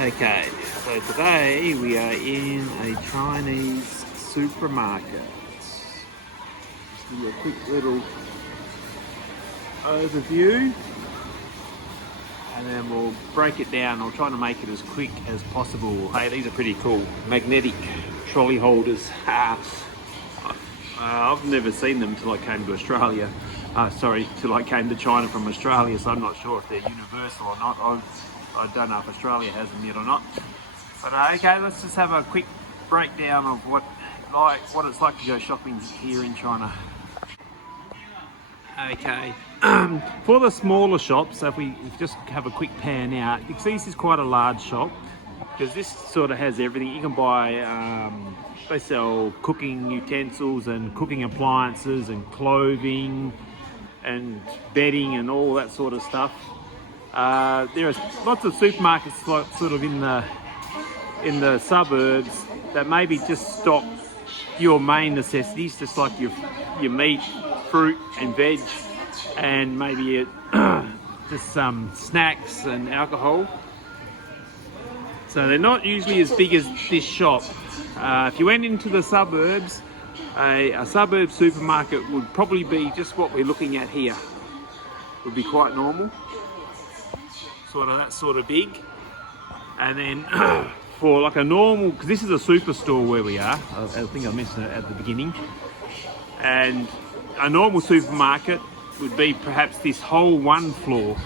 Okay, so today we are in a Chinese supermarket. Just give you a quick little overview and then we'll break it down. I'll try to make it as quick as possible. Hey, these are pretty cool. Magnetic trolley holders. I've never seen them till I came to Australia. Till I came to China from Australia, so I'm not sure if they're universal or not. I don't know if Australia has them yet or not. But okay, let's just have a quick breakdown of what it's like to go shopping here in China. Okay, for the smaller shops, so if we just have a quick pan out, you can see this is quite a large shop because this sort of has everything. You can buy, they sell cooking utensils and cooking appliances and clothing and bedding and all that sort of stuff. There are lots of supermarkets sort of in the suburbs that maybe just stock your main necessities, just like your meat, fruit and veg, and maybe just some snacks and alcohol. So they're not usually as big as this shop. If you went into the suburbs, a suburb supermarket would probably be just what we're looking at here. Would be quite normal, that sort of big. And then for like a normal, because this is a superstore where we are, I think I mentioned it at the beginning, and a normal supermarket would be perhaps this whole one floor,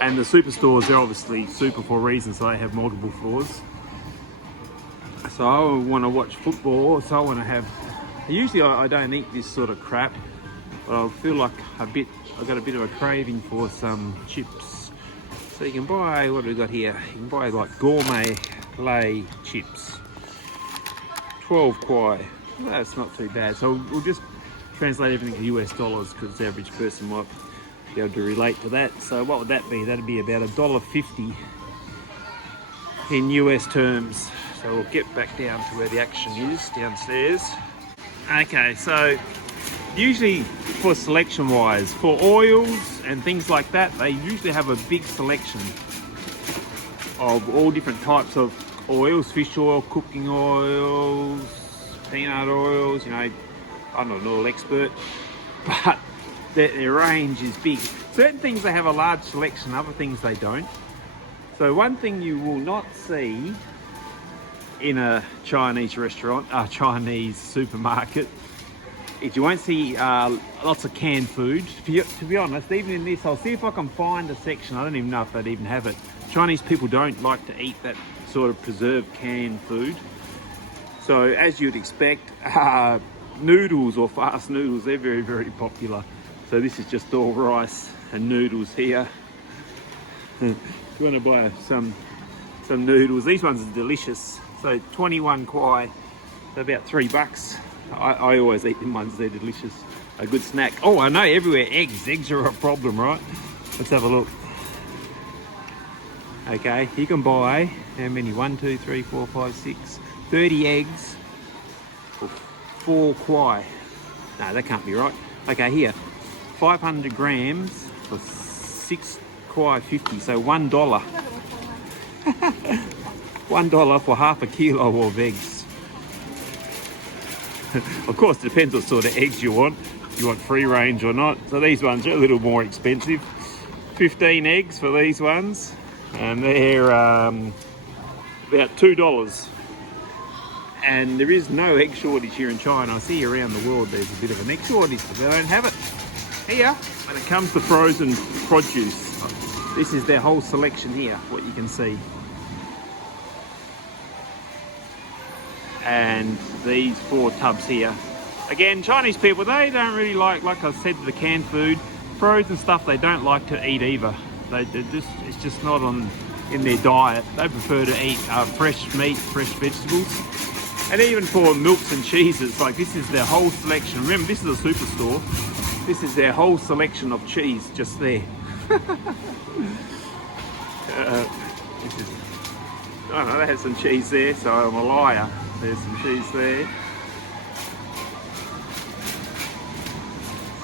and the superstores, they're obviously super for a reason, so they have multiple floors. So I want to watch football, so I want to have, usually I don't eat this sort of crap, but I feel like I've got a bit of a craving for some chips. So you can buy, what have we got here? You can buy like gourmet lay chips. 12 kwai. That's not too bad. So we'll just translate everything to US dollars because the average person might be able to relate to that. So what would that be? That'd be about $1.50 in US terms. So we'll get back down to where the action is, downstairs. Okay, so usually for selection wise, for oils and things like that, they usually have a big selection of all different types of oils: fish oil, cooking oils, peanut oils. I'm not an oil expert, but their range is big. Certain things they have a large selection, other things they don't. So one thing you will not see in a Chinese restaurant, a Chinese supermarket, is you won't see lots of canned food. To be honest, even in this, I'll see if I can find a section. I don't even know if they'd even have it. Chinese people don't like to eat that sort of preserved canned food. So as you'd expect, noodles or fast noodles, they're very, very popular. So this is just all rice and noodles here. If you want to buy some noodles, these ones are delicious. So 21 kwai, so about $3. I always eat them ones, they're delicious. A good snack. Oh, I know, everywhere eggs are a problem, right? Let's have a look. Okay, you can buy how many? 1, 2, 3, 4, 5, 6, 30 eggs for 4 kwai. No, that can't be right. Okay, here, 500 grams for 6 kwai 50, so $1. $1 for half a kilo of eggs. Of course, it depends what sort of eggs you want. If you want free range or not. So these ones are a little more expensive. 15 eggs for these ones, and they're about $2. And there is no egg shortage here in China. I see around the world there's a bit of an egg shortage, but they don't have it here. When it comes to frozen produce, this is their whole selection here, what you can see. And these 4 tubs here. Again, Chinese people, they don't really like I said, the canned food. Frozen stuff they don't like to eat either. It's just not in their diet. They prefer to eat fresh meat, fresh vegetables. And even for milks and cheeses, like this is their whole selection. Remember, this is a superstore. This is their whole selection of cheese just there. I don't know, they have some cheese there, so I'm a liar. There's some cheese there.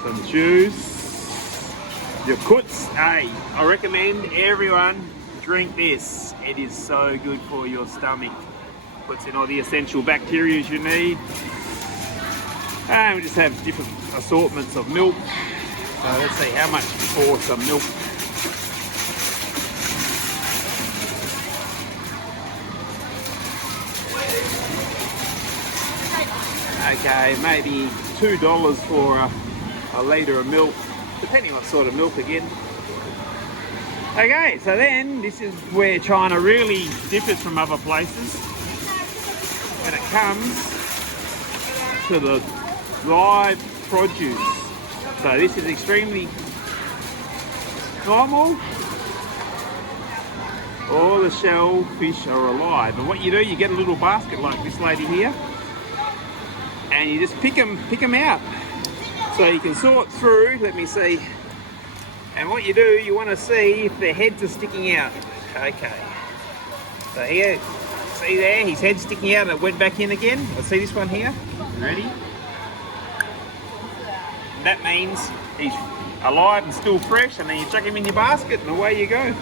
Some juice. Your kuts. Hey, I recommend everyone drink this. It is so good for your stomach. Puts in all the essential bacteria you need. And we just have different assortments of milk. So let's see how much for some milk. Okay, maybe $2 for a litre of milk, depending on what sort of milk again. Okay, so then this is where China really differs from other places when it comes to the live produce. So this is extremely normal. All the shellfish are alive, and what you do, you get a little basket like this lady here, and you just pick them out. So you can sort through, let me see. And what you do, you want to see if their heads are sticking out. Okay. So here, see there, his head's sticking out and it went back in again. Let's see this one here. Ready? And that means he's alive and still fresh, and then you chuck him in your basket and away you go.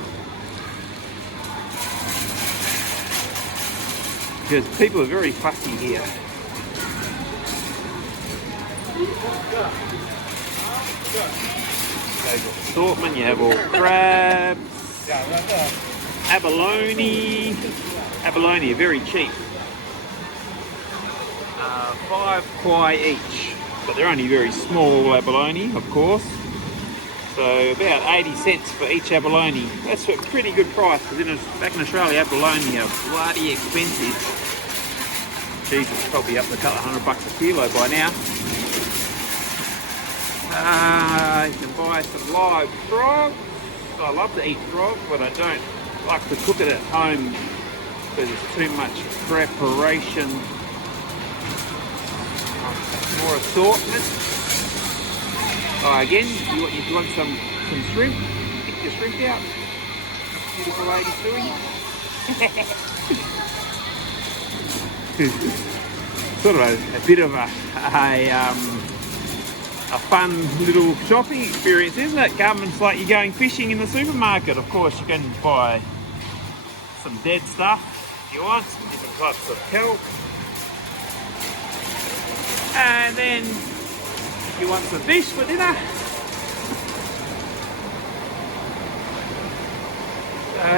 Because people are very fussy here. So you've got assortment, you have all crabs, abalone. Abalone are very cheap. 5 kwai each, but they're only very small abalone, of course. So about 80 cents for each abalone. That's a pretty good price, because back in Australia, abalone are bloody expensive. Jesus, probably up to a couple of $100 a kilo by now. You can buy some live frog. I love to eat frog, but I don't like to cook it at home because it's too much preparation. More assortment. Again, you want some shrimp? Pick your shrimp out. Beautiful lady's doing it. Sort of a bit of a fun little shopping experience, isn't it? It's like you're going fishing in the supermarket. Of course, you can buy some dead stuff if you want, some different types of kelp. And then if you want some fish for dinner,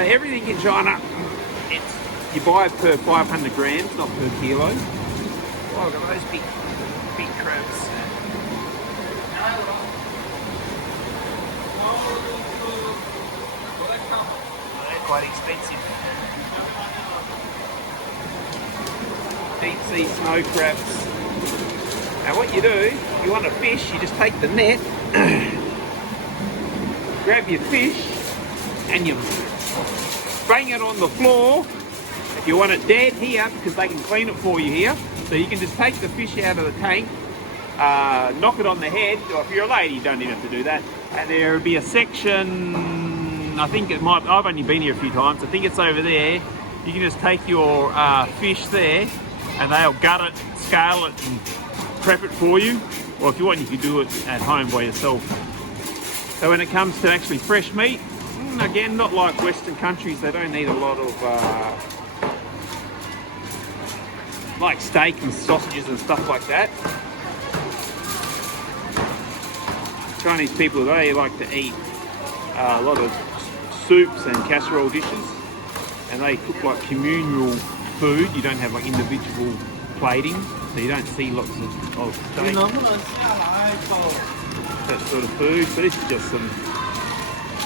everything in China, you buy per 500 grams, not per kilo. Oh, look at those big crabs. They're quite expensive. Deep sea snow crabs. Now what you do, you want to fish, you just take the net, grab your fish, and you bang it on the floor. If you want it dead here, because they can clean it for you here, so you can just take the fish out of the tank, knock it on the head, or if you're a lady, you don't even have to do that, and there will be a section, I think it might, I've only been here a few times, I think it's over there. You can just take your fish there, and they'll gut it, scale it, and prep it for you, or if you want, you can do it at home by yourself. So when it comes to actually fresh meat, again, not like Western countries, they don't need a lot of like steak and sausages and stuff like that. Chinese people, they like to eat a lot of soups and casserole dishes, and they cook like communal food. You don't have like individual plating, so you don't see lots of steak, that sort of food. So this is just some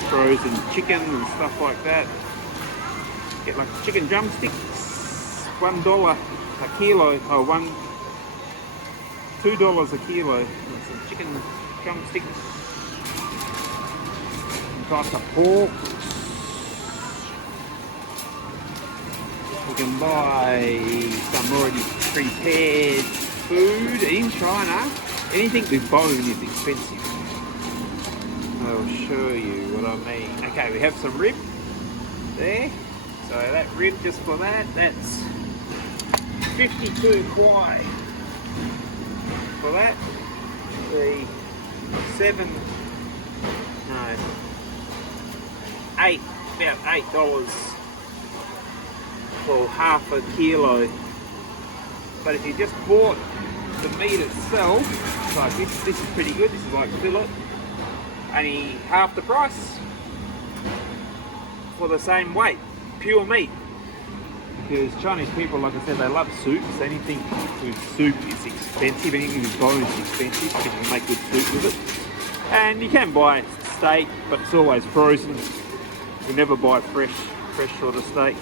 frozen chicken and stuff like that. Get like chicken drumsticks, $1 a kilo, $2 a kilo. And some chicken drumsticks, some types of pork. You can buy some already prepared food in China. Anything with bone is expensive. I'll show you what I mean. Okay, we have some rib there. So that rib, just for that, that's 52 kwai. For that, the about $8 for half a kilo. But if you just bought the meat itself, like this is pretty good. This is like fillet, only half the price for the same weight, pure meat. Because Chinese people, like I said, they love soups. Anything with soup is expensive. Anything with bone is expensive because you can make good soup with it. And you can buy steak, but it's always frozen. You never buy fresh sort of steak.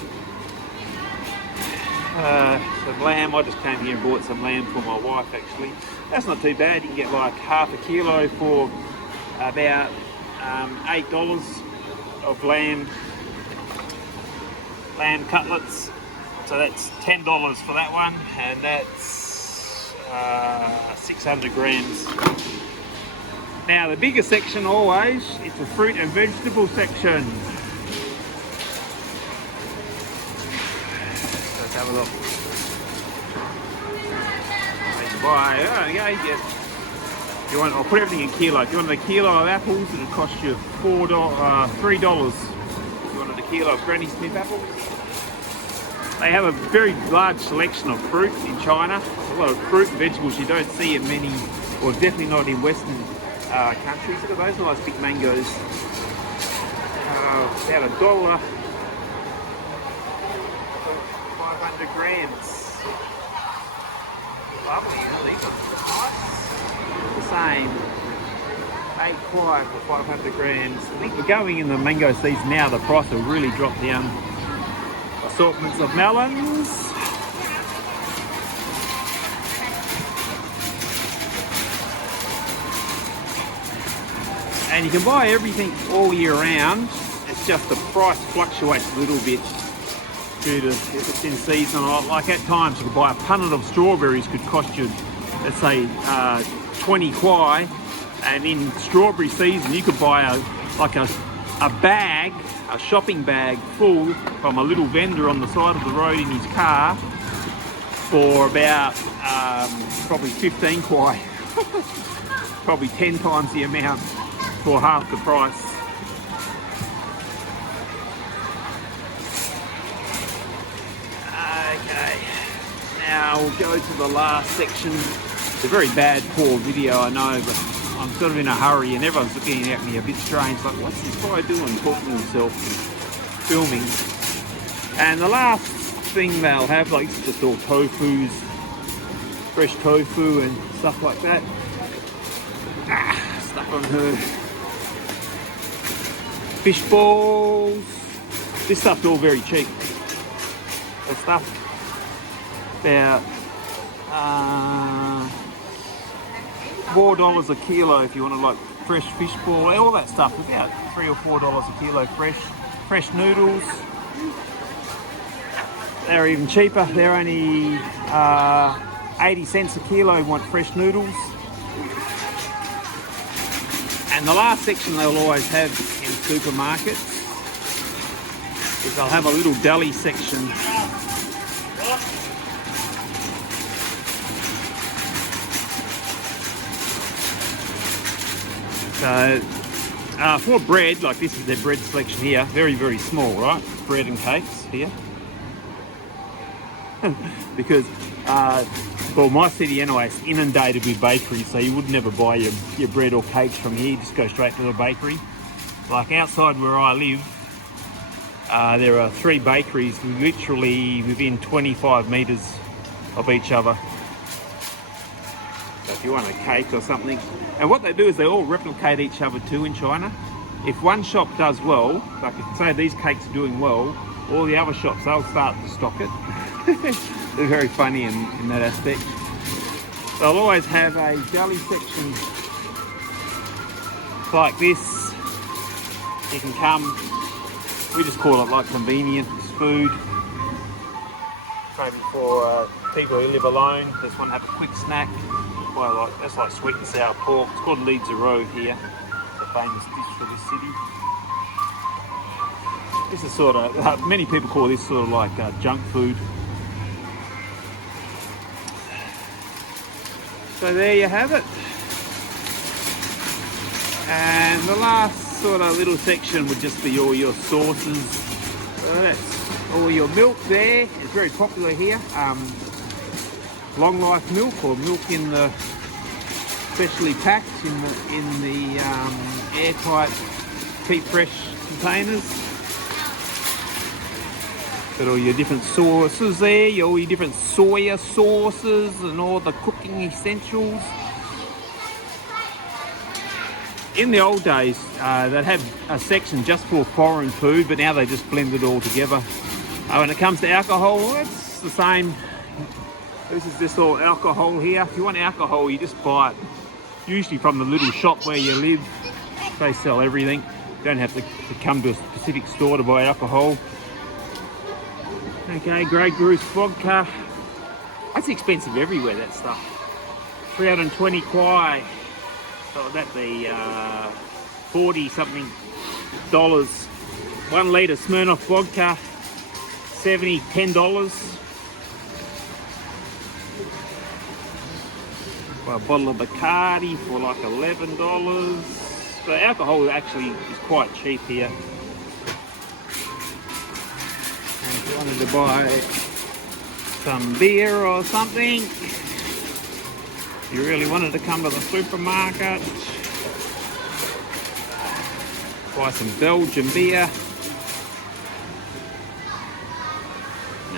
Some lamb. I just came here and bought some lamb for my wife. Actually, that's not too bad. You can get like half a kilo for about $8 of lamb cutlets. So that's $10 for that one, and that's 600 grams. Now the bigger section always, it's a fruit and vegetable section. Let's have a look. You want? I'll put everything in kilo. If you wanted a kilo of apples, it'll cost you $3. If you wanted a kilo of Granny Smith apples. They have a very large selection of fruit in China. A lot of fruit and vegetables you don't see in many, or definitely not in Western countries. Look at those nice big mangoes. About $1. 500 grams. Lovely, these are nice. The same. 8 kwai for 500 grams. I think we're going in the mango season now. The price will really drop down. Assortments of melons. And you can buy everything all year round. It's just the price fluctuates a little bit due to if it's in season or not. Like at times you could buy a punnet of strawberries could cost you, let's say 20 kwai, and in strawberry season you could buy a bag, a shopping bag full from a little vendor on the side of the road in his car for about probably 15 kwai. Probably 10 times the amount for half the price. Okay, now we'll go to the last section. It's a very bad, poor video, I know, but I'm sort of in a hurry and everyone's looking at me a bit strange, like what's this guy doing, talking to himself and filming. And the last thing they'll have, like it's just all tofus, fresh tofu and stuff like that. Stuff on her. Fish balls. This stuff's all very cheap. The stuff about $4 a kilo if you want to like fresh fish ball, all that stuff. About $3 or $4 a kilo fresh noodles. They're even cheaper. They're only 80 cents a kilo. You want fresh noodles. And the last section they'll always have in supermarkets is they'll have a little deli section. So for bread, like this is their bread selection here, very, very small, right? Bread and cakes here. Because well, my city anyway is inundated with bakeries, so you would never buy your bread or cakes from here. You just go straight to the bakery. Like outside where I live, there are 3 bakeries literally within 25 metres of each other. So if you want a cake or something, and what they do is they all replicate each other too in China. If one shop does well, like if say these cakes are doing well, all the other shops, they'll start to stock it. They're very funny in that aspect. They'll always have a deli section like this. You can come, we just call it like convenience food. Maybe for people who live alone, just want to have a quick snack. Well, that's like sweet and sour pork. It's called Li Zi Rou here. It's a famous dish for this city. This is sort of, many people call this sort of like junk food. So there you have it. And the last sort of little section would just be all your sauces. So that's all your milk there. It's very popular here. Long life milk, or milk in the specially packed in the airtight, keep fresh containers. Got all your different sauces there, all your different soya sauces and all the cooking essentials. In the old days, they'd have a section just for foreign food, but now they just blend it all together. When it comes to alcohol, it's the same. This is just all alcohol here. If you want alcohol, you just buy it usually from the little shop where you live. They sell everything. You don't have to come to a specific store to buy alcohol. Okay, Grey Goose vodka. That's expensive everywhere, that stuff. 320 kwai. So that'd be 40 something dollars. 1 litre Smirnoff vodka, $10. A bottle of Bacardi for like $11. So alcohol actually is quite cheap here. And if you wanted to buy some beer or something, you really wanted to come to the supermarket, buy some Belgian beer,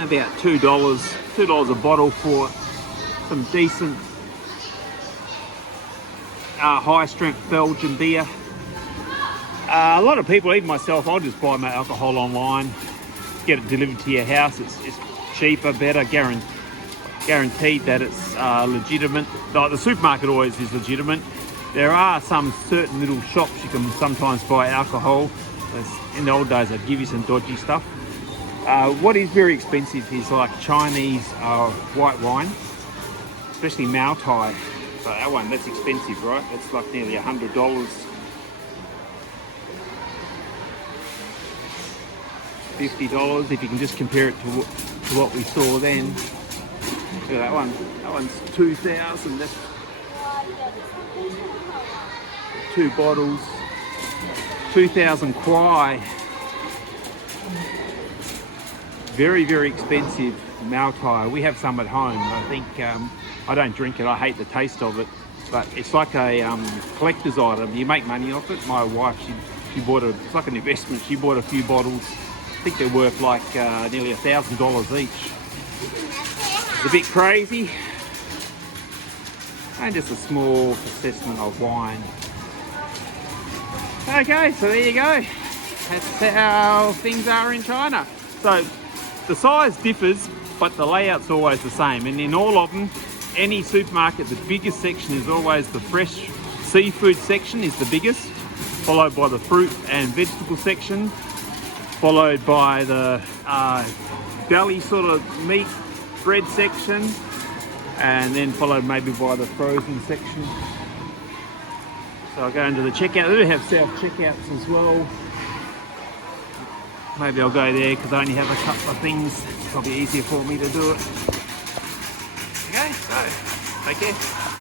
about $2 a bottle for some decent high strength Belgian beer. A lot of people, even myself, I'll just buy my alcohol online, get it delivered to your house. It's cheaper, better, guaranteed that it's legitimate. Like the supermarket always is legitimate. There are some certain little shops you can sometimes buy alcohol. In the old days they'd give you some dodgy stuff. What is very expensive is like Chinese white wine, especially Mao Tai. So that one, that's expensive, right? That's like nearly $100. $50 if you can just compare it to what we saw then. Look at that one. That one's 2,000. That's 2 bottles. 2,000 kwai. Very, very expensive Mao Tai. We have some at home. I think I don't drink it. I hate the taste of it. But it's like a collector's item. You make money off it. My wife, she bought it's like an investment. She bought a few bottles. I think they're worth like nearly $1,000 each. It's a bit crazy. And just a small assessment of wine. Okay, so there you go. That's how things are in China. So the size differs, but the layout's always the same. And in all of them, any supermarket, the biggest section is always the fresh seafood section is the biggest, followed by the fruit and vegetable section, followed by the deli sort of meat bread section, and then followed maybe by the frozen section. So I'll go into the checkout. They do have self-checkouts as well. Maybe I'll go there because I only have a couple of things. It's probably easier for me to do it. Okay, so take care.